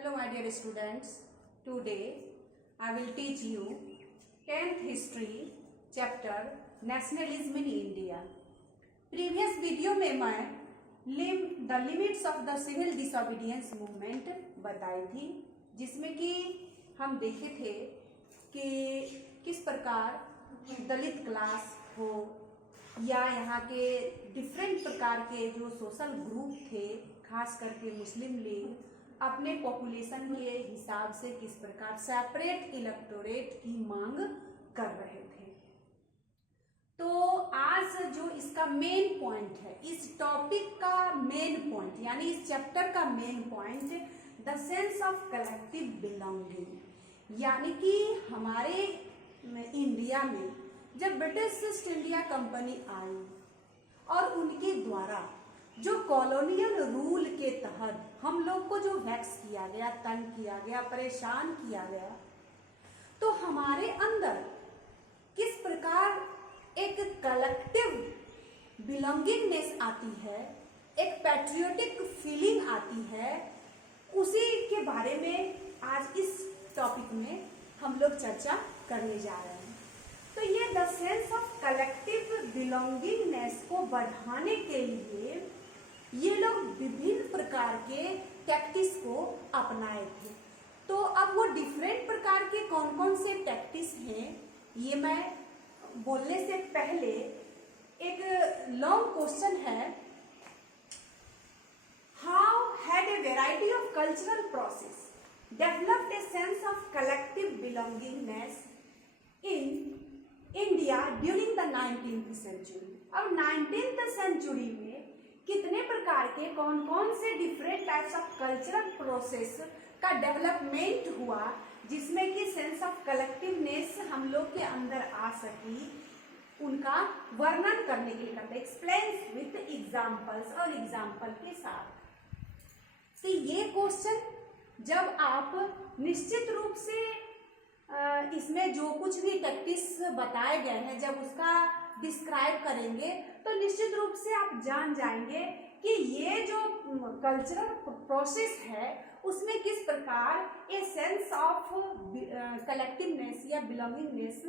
Hello my dear students, today I will teach you 10th history chapter nationalism in India. Previous video में मैं the limits of the civil disobedience movement बताई थी, जिसमें कि हम देखे थे कि किस प्रकार दलित क्लास हो या यहाँ के डिफरेंट प्रकार के जो सोशल ग्रुप थे, खास करके मुस्लिम लीग अपने पॉपुलेशन के हिसाब से किस प्रकार सेपरेट इलेक्टोरेट की मांग कर रहे थे। तो आज जो इसका मेन पॉइंट है, इस टॉपिक का मेन पॉइंट यानी इस चैप्टर का main point, the sense of collective belonging, यानी कि हमारे इंडिया में जब ब्रिटिश ईस्ट इंडिया कंपनी आई और उनके द्वारा जो कॉलोनियल रूल के तहत हम लोग को जो वैक्स किया गया, तंग किया गया, परेशान किया गया, तो हमारे अंदर किस प्रकार एक कलेक्टिव बिलोंगिंगनेस आती है, एक पैट्रियोटिक फीलिंग आती है, उसी के बारे में आज इस टॉपिक में हम लोग चर्चा करने जा रहे हैं। तो ये the sense of collective belongingness को बढ़ाने के लिए ये लोग विभिन्न प्रकार के टैक्टिस को अपनाए थे। तो अब वो डिफरेंट प्रकार के कौन कौन से टैक्टिस हैं, ये मैं बोलने से पहले एक लॉन्ग क्वेश्चन है, how had a variety of cultural process developed a sense of collective belongingness in India during the 19th century. अब 19th सेंचुरी में कितने प्रकार के कौन कौन से different types of cultural process का डेवलपमेंट हुआ, जिसमें कि सेंस ऑफ कलेक्टिवनेस हम लोग के अंदर आ सकी, उनका वर्णन करने के लिए करते हैं, एक्सप्लेन विथ एग्जांपल्स और एग्जांपल के साथ। तो ये क्वेश्चन जब आप निश्चित रूप से इसमें जो कुछ भी टैक्टिस बताए गए हैं, जब उसका डिस्क्राइब करेंगे तो निश्चित रूप से आप जान जाएंगे कि ये जो कल्चरल प्रोसेस है उसमें किस प्रकार ए सेंस ऑफ कलेक्टिवनेस या बिलोंगिंगनेस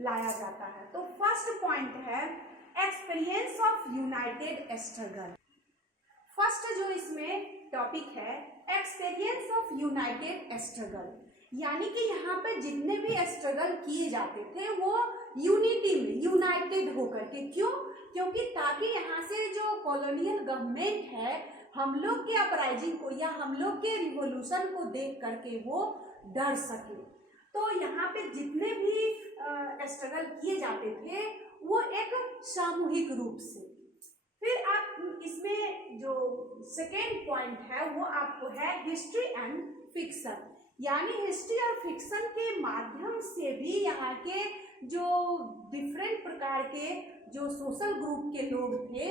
लाया जाता है। तो फर्स्ट पॉइंट है experience of United struggle. First जो इसमें टॉपिक है एक्सपीरियंस ऑफ यूनाइटेड स्ट्रगल, यानी कि यहाँ पे जितने भी स्ट्रगल किए जाते थे वो यूनिटी में यूनाइटेड होकर के, क्यों? क्योंकि ताकि यहाँ से जो कॉलोनियल गवर्नमेंट है हम लोग के अपराइजिंग को या हम लोग के रिवोल्यूशन को देख करके वो डर सके। तो यहाँ पे जितने भी स्ट्रगल किए जाते थे वो एक सामूहिक रूप से। फिर आप इसमें जो सेकेंड पॉइंट है वो आपको है हिस्ट्री एंड फिक्शन, यानी हिस्ट्री और फिक्शन के माध्यम से भी यहाँ के जो डिफरेंट प्रकार के जो सोशल ग्रुप के लोग थे,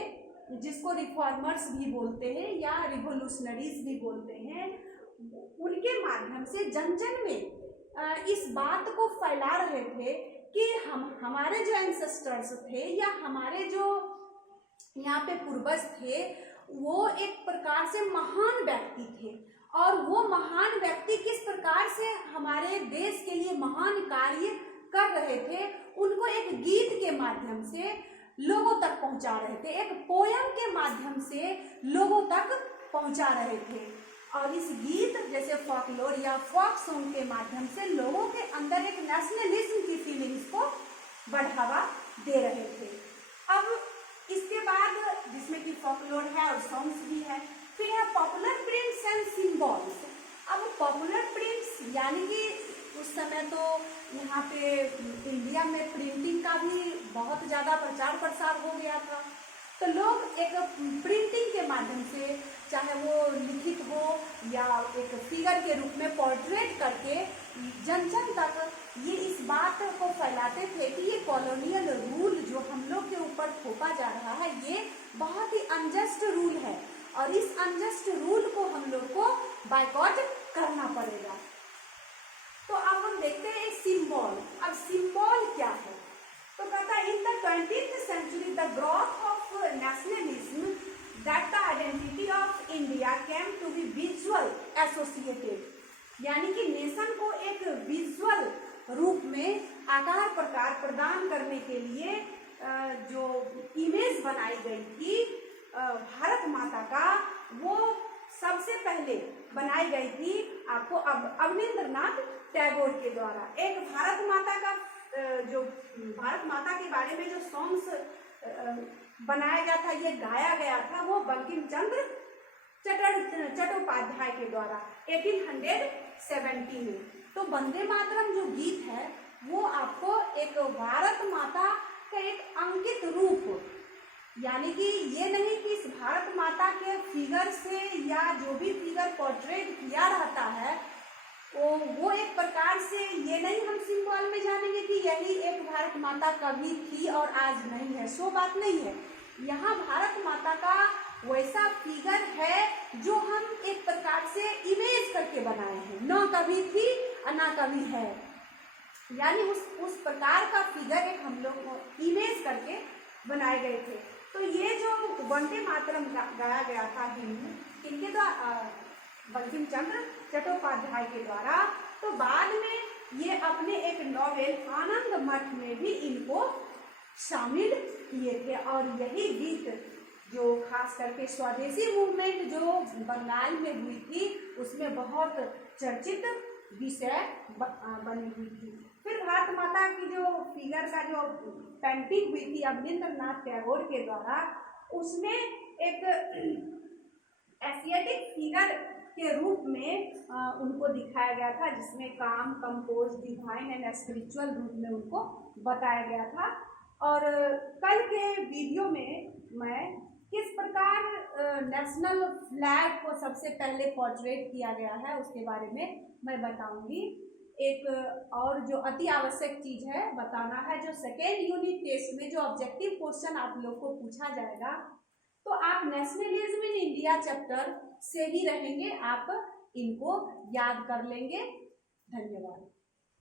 जिसको रिफॉर्मर्स भी बोलते हैं या रिवोल्यूशनरीज भी बोलते हैं, उनके माध्यम से जन जन में इस बात को फैला रहे थे कि हमारे जो एंसेस्टर्स थे या हमारे जो यहाँ पे पूर्वज थे वो एक प्रकार से महान व्यक्ति थे, और वो महान व्यक्ति किस प्रकार से हमारे देश के लिए महान कार्य कर रहे थे, उनको एक गीत के माध्यम से लोगों तक पहुंचा रहे थे, एक पोयम के माध्यम से लोगों तक पहुंचा रहे थे। और इस गीत जैसे फोकलोर या फोक सॉन्ग के माध्यम से लोगों के अंदर एक नेशनलिज्म की फीलिंग्स को बढ़ावा दे रहे थे। अब इसके बाद जिसमें कि फोकलोर है और सॉन्ग्स भी है, फिर है पॉपुलर प्रिंट्स एंड सिंबल्स। अब पॉपुलर प्रिंट्स यानी कि उस समय तो यहाँ पे इंडिया में प्रिंटिंग का भी बहुत ज़्यादा प्रचार प्रसार हो गया था, तो लोग एक प्रिंटिंग के माध्यम से, चाहे वो लिखित हो या एक फिगर के रूप में पोर्ट्रेट करके जन जन तक ये इस बात को फैलाते थे कि ये कॉलोनियल रूल जो हम लोग के ऊपर थोपा जा रहा है ये बहुत ही अनजस्ट रूल है और इस अनजस्ट रूल को हम लोग को बायकॉट करना पड़ेगा। तो अब हम देखते हैं एक सिंबल। अब सिंबल क्या है? तो कहता है in the 20th century the growth of nationalism that the identity of India came to be visual associated, यानी कि नेशन को एक विजुअल रूप में आकार प्रकार प्रदान करने के लिए जो इमेज बनाई गई थी भारत माता का, वो सबसे पहले बनाई गई थी आपको अवनींद्रनाथ टैगोर के द्वारा। एक भारत माता का जो भारत माता के बारे में जो सॉन्ग्स बनाया गया था, ये गाया गया था, वो बंकिम चंद्र चट्टोपाध्याय के द्वारा 1870 में। तो वंदे मातरम जो गीत है वो आपको एक भारत माता का एक अंकित रूप, यानी कि ये नहीं कि इस भारत माता के फिगर से या जो भी फिगर पोर्ट्रेट किया रहता है वो एक प्रकार से ये नहीं हम सिंबल में जानेंगे कि यही एक भारत माता कभी थी और आज नहीं है, सो बात नहीं है। यहाँ भारत माता का वैसा फिगर है जो हम एक प्रकार से इमेज करके बनाए हैं, न कभी थी और न कभी है, यानी उस प्रकार का फिगर एक हम लोग इमेज करके बनाए गए थे। तो ये जो वंदे मातरम गाया गया था हिंदी, इनके द्वारा बंकिम चंद्र चट्टोपाध्याय के द्वारा, तो बाद में ये अपने एक नॉवेल आनंद मठ में भी इनको शामिल किए थे। और यही गीत जो खास करके स्वदेशी मूवमेंट जो बंगाल में हुई थी उसमें बहुत चर्चित विषय बनी हुई थी। फिर भारत माता की जो फिगर का जो पेंटिंग हुई थी अवनींद्रनाथ टैगोर के द्वारा, उसमें एक एशियाटिक फिगर के रूप में उनको दिखाया गया था, जिसमें काम, कंपोज, डिवाइन एंड स्पिरिचुअल रूप में उनको बताया गया था। और कल के वीडियो में मैं किस प्रकार नेशनल फ्लैग को सबसे पहले पोर्ट्रेट किया गया है उसके बारे में मैं बताऊंगी। एक और जो अति आवश्यक चीज़ है बताना है, जो सेकेंड यूनिट टेस्ट में जो ऑब्जेक्टिव क्वेश्चन आप लोग को पूछा जाएगा, तो आप नेशनलिज्म इन इंडिया चैप्टर से ही रहेंगे, आप इनको याद कर लेंगे। धन्यवाद।